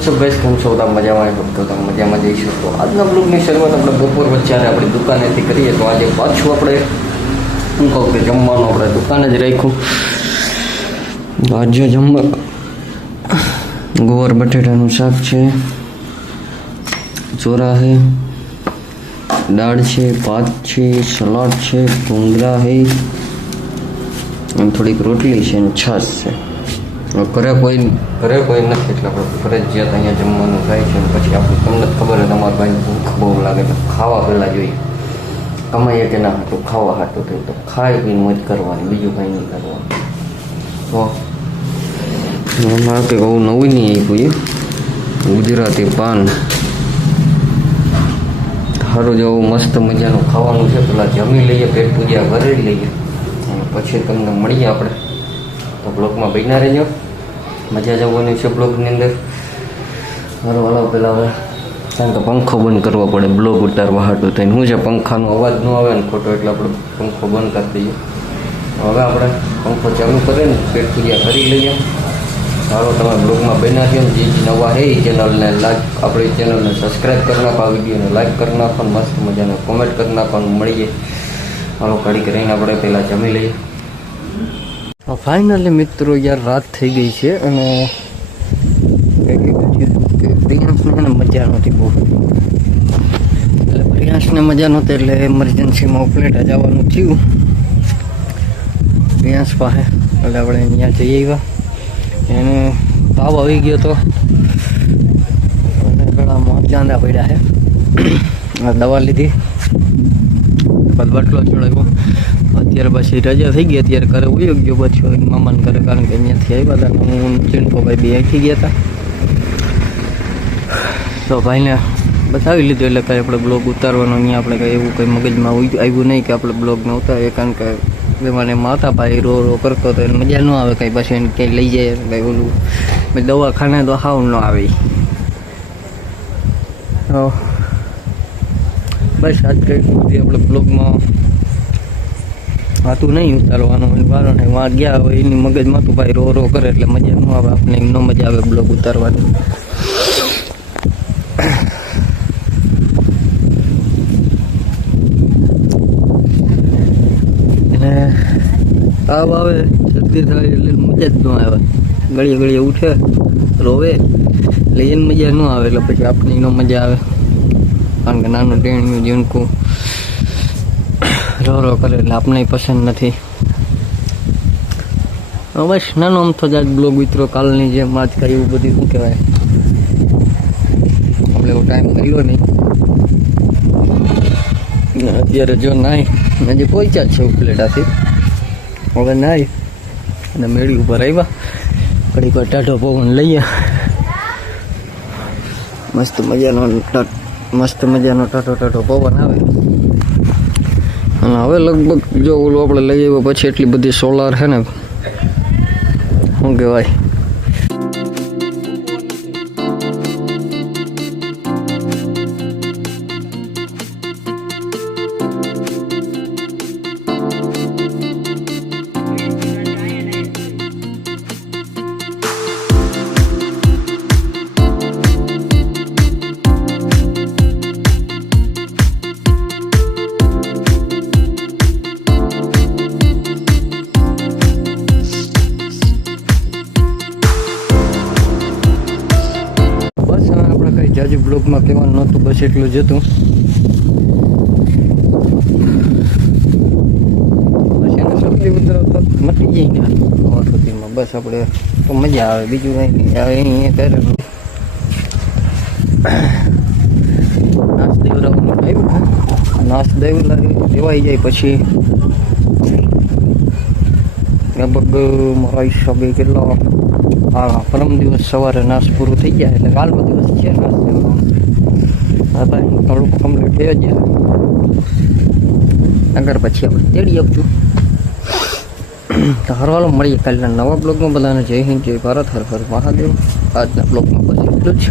WhatsApp guys, કેમ છો? બધા મજામાં છો તો તમે મજામાં જઈ શકો. આજના બ્લોગની શરૂઆત આપણે બપોર વચ્ચે આપણી દુકાનેથી કરીએ. તો આજે પાછું આપણે શું કહું કે જમવાનું આપણે દુકાને જ રાખ્યું. આજે જમવા ગોળ બટેટાનું શાક છે, ચોરા છે, દાળ છે, ભાત છે, સલાડ છે, ભૂંગળા છે અને થોડીક રોટલી છે અને છાશ છે. ઘરે કોઈ નથી એટલે આપણે ફરજિયાત અહીંયા જમવાનું થાય છે. પછી આપણે તમને ખબર હોય તમારા ભાઈને ભૂખ બહુ લાગે તો ખાવા પહેલાં જોઈએ, કમાઈએ કે ના તો ખાવા હાટું થયું તો ખાઈ પીને મોજ કરવાની, બીજું કંઈ નહીં કરવાનું. તો એમાં કંઈ બહુ નવું નહીં આપ્યું, ગુજરાતી પાન સારું જેવું મસ્ત મજાનું ખાવાનું છે. પેલા જમી લઈએ, પેટ પૂજા કરી લઈએ અને પછી તમને મળીએ આપણે. તો બ્લોગમાં બન્યા રહેજો, મજા જ આવવાની છે બ્લોગની અંદર. મારો વાળો પેલા હવે કારણ કે પંખો બંધ કરવો પડે બ્લોગ ઉતારવા હાટું થઈને. શું છે પંખાનો અવાજ ન આવે ને ખોટો, એટલે આપણે પંખો બંધ કરી દઈએ. હવે આપણે પંખો ચાલુ કરીને પેટ પૂજા કરી લઈએ. સારો તમે બ્લોગમાં બન્યા છો ને જે નવા છે એ ચેનલને લાઈક, આપણી ચેનલને સબસ્ક્રાઈબ કરી નાખો, આ વિડીયોને લાઈક કરી નાખો, મસ્ત મજાને કોમેન્ટ કરી નાખવાનું મળીએ. હાલો ઘડી કરીને આપણે પહેલાં જમી લઈએ. ફાઇનલી મિત્રો યાર રાત થઈ ગઈ છે અને પ્રિયાંશને મજા નહોતી બહુ, એટલે પ્રિયાંશને મજા નહોતી એટલે એમરજન્સીમાં ઉપલેટા જવાનું થયું પ્રિયાંશ પાસે. એટલે આપણે ત્યાં જઈ આવ્યા. એને તાવ આવી ગયો હતો અને ગળામાં ચાંદા પડ્યા છે. દવા લીધી, બાટલો ચડાવ્યો. અત્યારે પછી રજા થઈ ગઈ, અત્યારે ઘરે ઉયો ગયો પાછો મામાને ઘરે, કારણ કે અહીંયાથી આવ્યા હતા. હું ચીણકોભાઈ બે અહીંથી ગયા હતા તો ભાઈને બતાવી લીધું. એટલે કંઈ આપણે બ્લોગ ઉતારવાનો અહીંયા આપણે કંઈ એવું કંઈ મગજમાં આવ્યું નહીં કે આપણે બ્લોગને ઉતારીએ, કારણ કે એમાં એમાં હતા ભાઈ રો કરતો તો એને મજા ન આવે કંઈ. પછી એને ક્યાંય લઈ જાય કંઈ ઓલું દવાખાને તો હાવ ન આવે. બસ આજ કંઈ આપણે બ્લોગમાં હતું નહીં ઉતારવાનું કારણ વાં ગયા હોય એની મગજમાં તો ભાઈ રો કરે એટલે મજા ન આવે, આપણે એમ ન મજા આવે બ્લોગ ઉતારવાની. અને તાવ આવે, શરદી થાય એટલે મજા જ ન આવે. ઘડીએ ઘડીએ ઉઠે રોવે એટલે એને મજા ન આવે, એટલે પછી આપણે ન મજા આવે. કારણ કે નાનું ટેણનું જીવનકું રો કરે એટલે આપણે પસંદ નથી. બસ નાનો અમથો જ આજ બ્લોગ મિત્રો કાલની જેમ આજ કાંઈ એવું બધું શું કહેવાય આપણે એવો ટાઈમ મળ્યો નહીં. અત્યારે જો નાય હજી પહોંચ્યા છે ઉપલેટાથી, હવે નાય અને મેળી ઉપર આવ્યા. ઘડીક વાર ટાઢો પવન લઈએ, મસ્ત મજાનો ટાઢો પવન આવે. અને હવે લગભગ જો ઓલું આપણે લઈ આવ્યો પછી એટલી બધી સોલાર છે ને શું કહેવાય જાજુ બ્લોગમાં કહેવાનું નહોતું, બસ એટલું જ હતું. બસ એને સૌથી વધારે મટી જાય ને સુધીમાં બસ આપણે તો મજા આવે, બીજું કંઈ નહીં આવે. અહીંયા કરે નાશ દેવરાવાનું આવ્યું, નાશ દેવાઈ જાય પછી લગભગ મારા હિસાબે કેટલો પરમ દિવસ સવારે નાશ પૂરું થઈ જાય એટલે કાલનો દિવસ છે નાશ દેવાનો. ભાઈ થોડુંક કમ્પ્લીટ થઈ જાય આગળ પછી આપણે તેડી આપશું. તો હરવાલો મળીએ કાલના નવા બ્લોગમાં. બધાને જય હિન્દ, જય ભારત, હર હર મહાદેવ. આજના બ્લોગમાં બસ એટલું જ.